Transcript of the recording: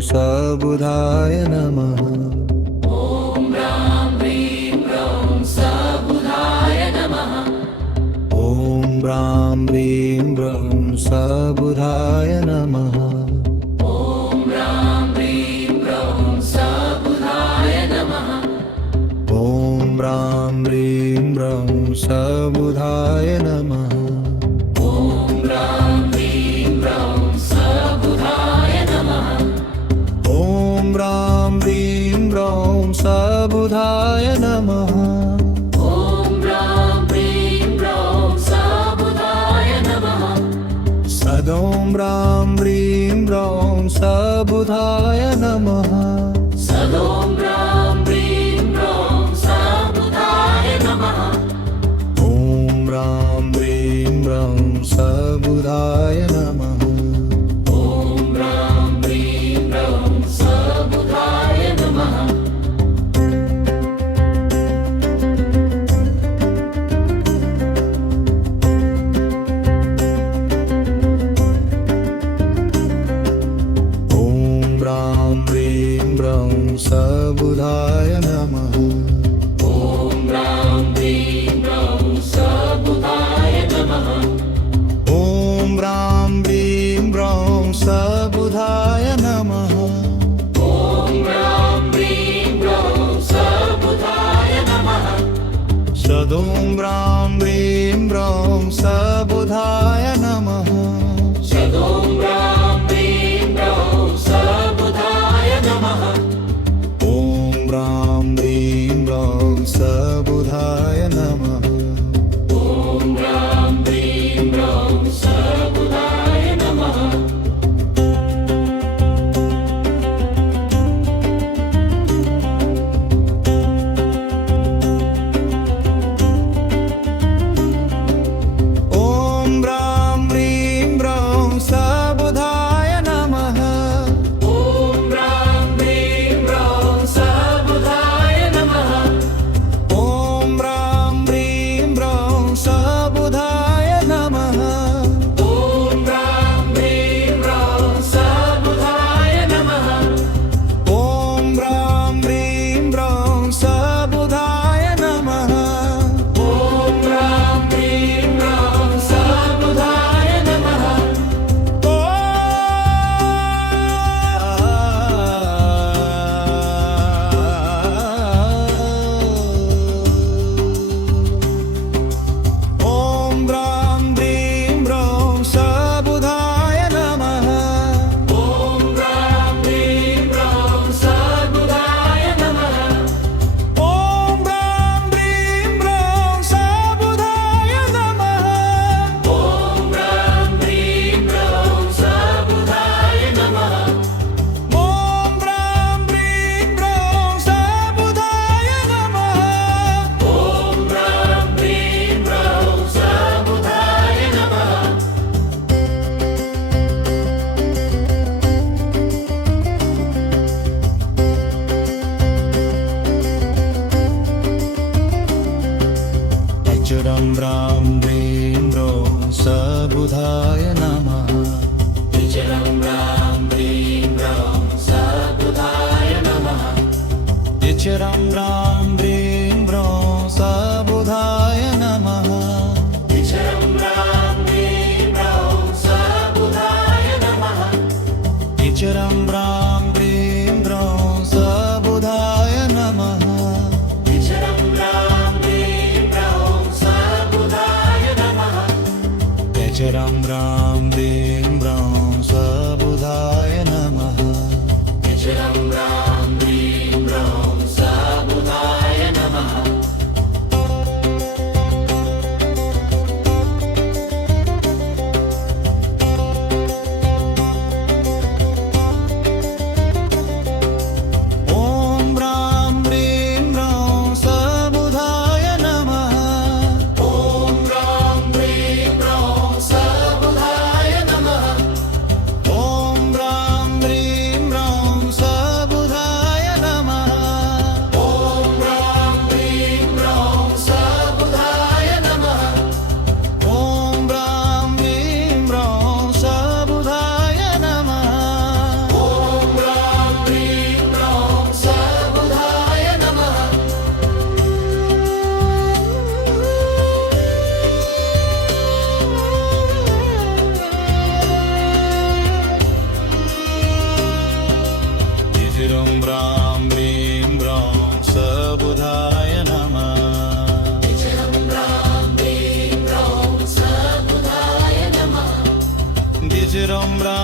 सबुधाय नमः। ॐ ब्रां ब्रीं ब्रौं सबुधाय नमः। ॐ ब्रां ब्रीं ब्रौं सबुधाय नमः। ॐ ब्रां ब्रीं ब्रौं सबुधाय नमः। ॐ ब्रां ब्रीं ब्रौं सबुधाय नमः। ॐ ब्रां ब्रीं ब्रौं सबुधाय नमः। ॐ ब्रां ब्रीं ब्रौं सबुधाय नमः। ॐ ब्रां ब्रीं ब्रौं सबुधाय नमः। सदों ब्रां ब्रीं ब्रौं सबुधाय नमः। सदों ब्रां ब्रीं ब्रौं सबुधाय नमः। ॐ ब्रां ब्रीं ब्रौं सबुधाय नमः। ॐ ब्रां ब्रीं ब्रौं सबुधाय नमः। ॐ ब्रां ब्रीं ब्रौं सबुधाय नमः। ॐ ब्रां ब्रीं ब्रौं सबुधाय नमः। ॐ ब्रां ब्रीं ब्रौं सबुधाय नमः। ॐ ब्रां ब्रीं ब्रौं सबुधाय नमः। सदों ब्रां ब्रीं ब्रौं सबुधाय नमः। सदों ब्रां ब्रीं ब्रौं सबुधाय नमः। ॐ ब्रां ब्रीं ब्रौं सबुधाय नमः। ॐ ब्रां ब्रीं ब्रौं सबुधाय नमः। ॐ ब्रां ब्रीं ब्रौं सबुधाय नमः। ॐ ब्रां ब्रीं ब्रौं सबुधाय नमः। ॐ ब्रां ब्रीं ब्रौं सबुधाय नमः। ॐ ब्रां ब्रीं ब्रौं सबुधाय नमः। ॐ ब्रां ब्रीं ब्रौं सबुधाय नमः। ॐ ब्रां ब्रीं ब्रौं सबुधाय नमः। ॐ ब्रां ब्रीं ब्रौं सबुधाय नमः। ॐ ब्रां ब्रीं ब्रौं सबुधाय नमः। ॐ ब्रां ब्रीं ब्रौं सबुधाय नमः। ॐ ब्रां ब्रीं ब्रौं सबुधाय नमः। ॐ ब्रां ब्रीं ब्रौं सबुधाय नमः। ॐ ब्रां ब्रीं ब्रौं सबुधाय नमः। अचरं ब्रां ब्रीं ब्रौं सबुधाय नमः। विचरं ब्रां ब्रीं ब्रौं सबुधाय नमः। इचरं ब्रां ब्रीं ब्रौं सबुधाय नमः। विचरं ब्रां ब्रीं ब्रौं सबुधाय नमः। इचरं ब्रां ब्रीं ब्रौं सबुधाय नमः। विचरं ब्रां ब्रीं ब्रौं सबुधाय नमः। इचरं ब्रां ब्रीं ब्रौं सबुधाय नमः। विचरं ब्रां ब्रीं ब्रौं सबुधाय नमः। ॐ ब्रां ब्रीं ब्रौं सबुधाय नमः। ॐ ब्रां ब्रीं ब्रौं सबुधाय राम राम